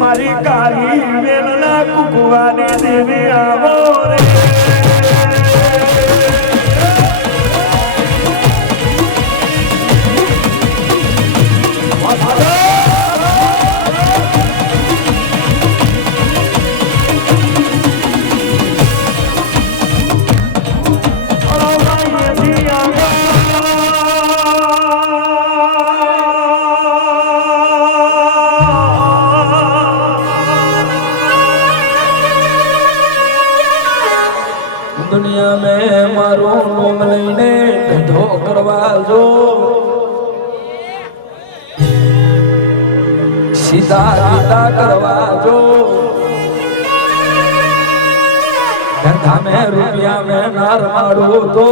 મારી કાળી વેલના કુકવાની દેવી આવો રે दुनिया में मारो नोम लईने धंधो करवा जो सीधा सीधा करवा जो धंधा में रुपया में नार मारो तो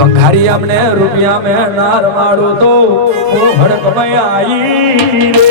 बंगारी हमने रुपया में नार मारो तो वो हड़क में आई रे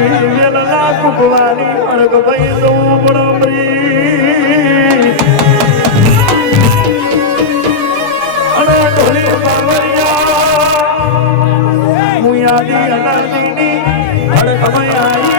મારી વેલના કુકવાની અડગ ભાઈ દઉં બળમરી અને ઢોલી બાવરિયા મુયાદી અનાદીની અડગ ભાઈ આવી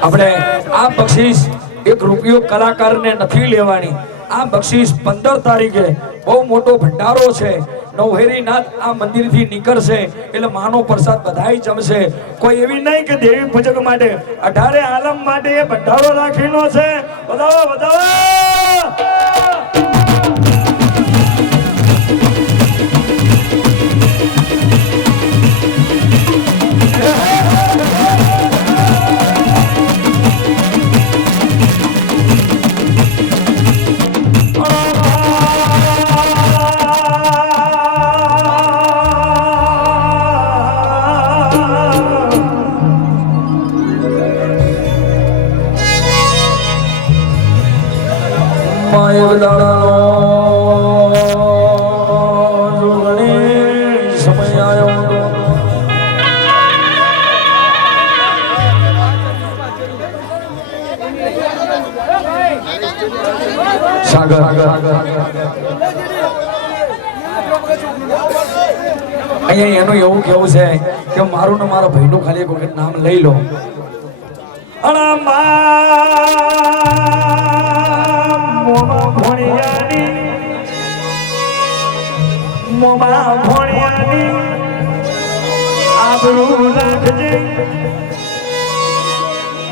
આપણે આ બક્ષિસ એક રૂપિયો કલાકારને નથી લેવાની આ બક્ષિસ 15 તારીખે બહુ મોટો ભંડારો છે નવહેરીનાથ આ મંદિરથી નીકળશે એટલે માનો પ્રસાદ બધાય જમશે કોઈ એવી નહીં કે દેવી પૂજક માટે 18 આલમ માટે એ ભંડારો રાખીનો છે વધાવો વધાવો અહીંયા એનું એવું કેવું છે કે મારું ને મારા ભાઈનું ખાલી એક વખત નામ લઈ લો આબરૂ રાખજે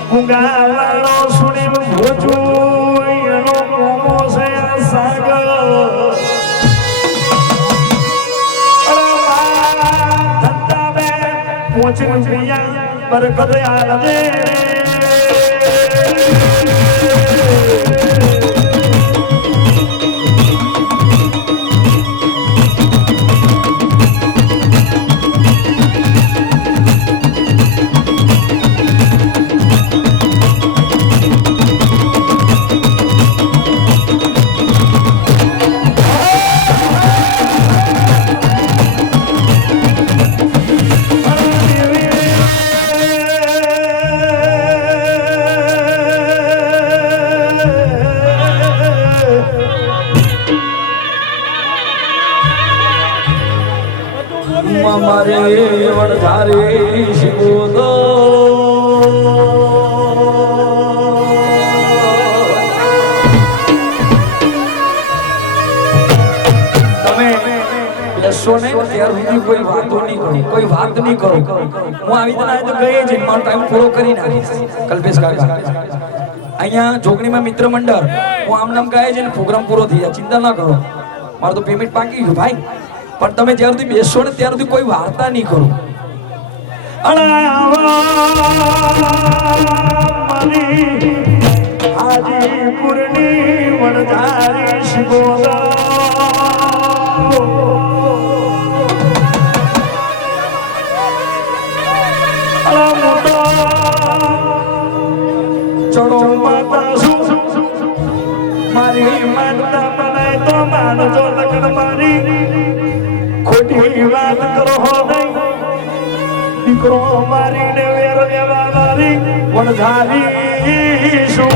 ગુંગાવાળો સુની ભોજું એનો મોમો છે સાગર બરકત આલજે મારે વણધારી શિવોદો તમે લેશો ને ત્યાર સુધી કોઈ વાતો નહીં કરો કોઈ વાત નહીં કરો હું આવી તને તો ગઈ જ મારો ટાઈમ પૂરો કરી નાખીશ કલ્પેશ કાકા અહીંયા જોગણીમાં મિત્ર મંડળ હું આમ નામ કહે છે ને પ્રોગ્રામ પૂરો થઈ જાય ચિંતા ના કરો મારું તો પેમેન્ટ બાકી ગયું ભાઈ પણ તમે જ્યાર સુધી બેસો ને ત્યાર સુધી કોઈ વાર્તા નહીં કરો. ચડો માતા શું મારી માનતા બનાય તો માનજો લગન મારી ખોટી વાત કરો હો નહીં દીકરો મારીને વેર લેવા મારી વણઝારી શું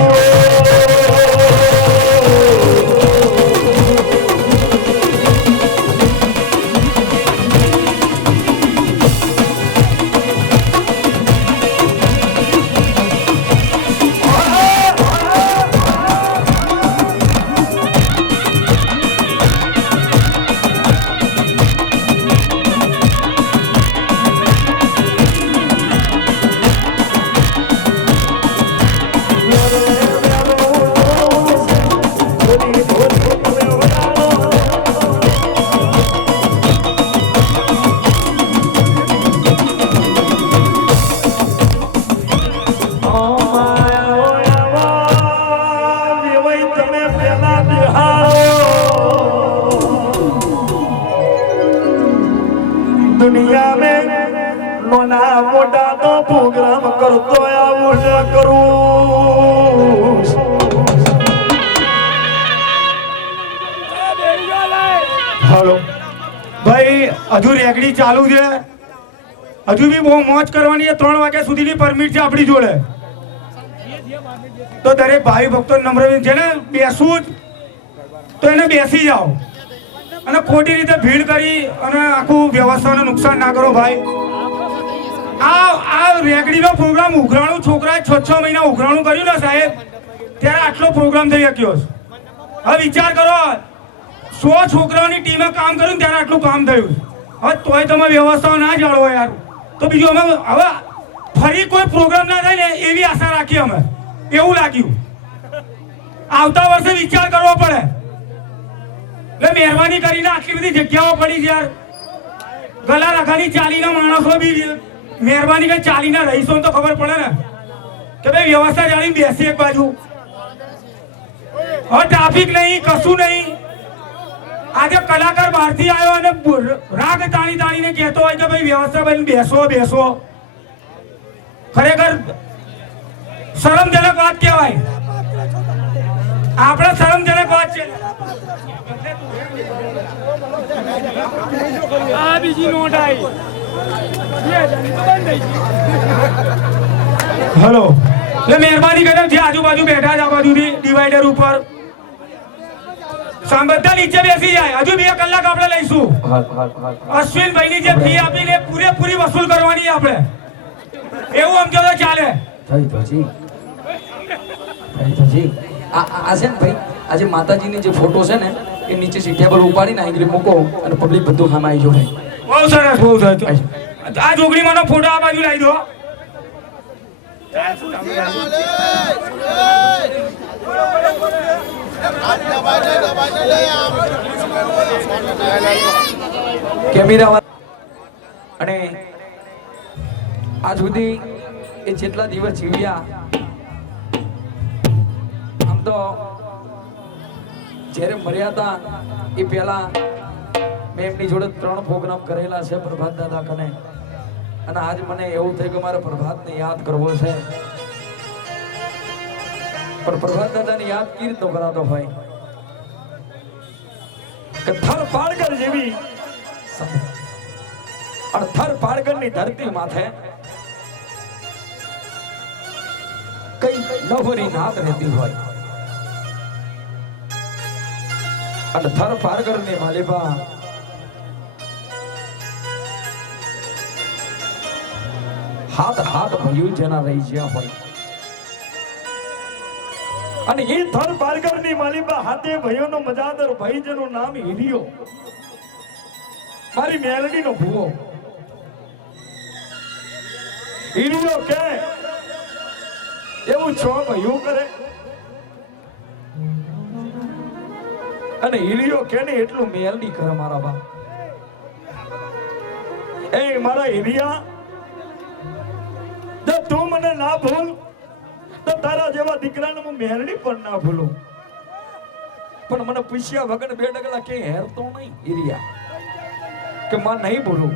दुनिया में नोना मोटा तो प्रोग्राम करतो आવું ન કરું हेलो भाई हजू रेगड़ी चालू છે હજુ બી બહુ મોજ કરવાની છે 3 વાગ્યા સુધીની પરમિટ છે આપણી જોડે તો દરેક ભાઈ ભક્તો નમ્ર છે ને બેસવું તો એને બેસી જાઓ અને ખોટી રીતે ભીડ કરી અને આખું વ્યવસ્થાને નુકસાન ના કરો ભાઈ આ રેગડીનો પ્રોગ્રામ ઉઘરાણું છોકરાએ 6 મહિના ઉઘરાણું કર્યું ને સાહેબ ત્યારે આટલો પ્રોગ્રામ થઈ શક્યો હવે વિચાર કરો 100 છોકરાઓની ટીમે કામ કર્યું ત્યારે આટલું કામ થયું હવે તોય તમે વ્યવસ્થાઓ ના જાળવો યાર તો બીજું અમે હવે ફરી કોઈ પ્રોગ્રામ ના થાય ને એવી આશા રાખી અમે એવું લાગ્યું આવતા વર્ષે વિચાર કરવો પડે એટલે મહેરબાની કરીને આટલી બધી જગ્યાઓ પડી યાર ગલા રખાની ચાલીના માણસો બી મહેરબાની કરીને ચાલીના રહીશો તો ખબર પડે ને કે ભાઈ વ્યવસ્થા જાણીને બેસી એક બાજુ હવે ટ્રાફિક નહીં કશું નહીં આજે કલાકાર બહારથી આવ્યો અને રાગ તાણી તાણીને કહેતો હોય કે ભાઈ વ્યવસ્થા બની બેસો બેસો ખરેખર શરમજનક વાત કહેવાય આપણે શરમજનક વાત છે આ બીજી નોટ આવી હેલો એટલે મહેરબાની કરીને જે આજુબાજુ બેઠા છે આ બાજુથી ડિવાઈડર ઉપર બધા નીચે બેસી જાય હજુ 2 કલાક આપણે લઈશું અશ્વિનભાઈ ની જે ફી આપીને પૂરેપૂરી વસૂલ કરવાની આપણે એવું સમજો તો ચાલે થઈ તો જી આ છે ને ભાઈ આજે માતાજીની જે ફોટો છે ને એ નીચે સીટિયા પર ઉપાડીને આંગળી મૂકો અને પબ્લિક બધું સામે આવી જોડે બહુ સરસ બહુ સરસ આ જોગડીમાંનો ફોટો આ બાજુ લાવી દો કેમેરા અને આજ સુધી એ જેટલા દિવસ જીવ્યા આમ તો જ્યારે મર્યા હતા એ પહેલા મેં એમની જોડે 3 પ્રોગ્રામ કરેલા છે પ્રભાત દાદા કને અને આજ મને એવું થયું કે મારે પ્રભાતને યાદ કરવો છે પણ પ્રભાત દાદાને યાદ કેવી રીતે કરાતો હોય કે થર પાડગર જેવી અને થર પાડગરની ધરતી માથે કઈ નવરી નાત રહેતી હોય અને થર પાડગરની માલિબા હાથ હાથ ભયું જેના રહી ગયા હોય અને એ થર પારગરની માલિબા હાથે ભયોનો મજાદર ભાઈ જેનું નામ હિરિયો મારી મેલડીનો ભૂવો હિરિયો કે એવું છો ભયું કરે અને હિરિયો કે ને એટલું મેલડી કરે મારા બા એ મારા હિરિયા, જો તું મને ના ભૂલ તો તારા જેવા દીકરાને હું મેરડી પણ ના ભૂલું. પણ મને પૂછ્યા વગર બે ડગલા કે હેરતો નહીં હિરિયા, કે માં નહીં ભૂલું.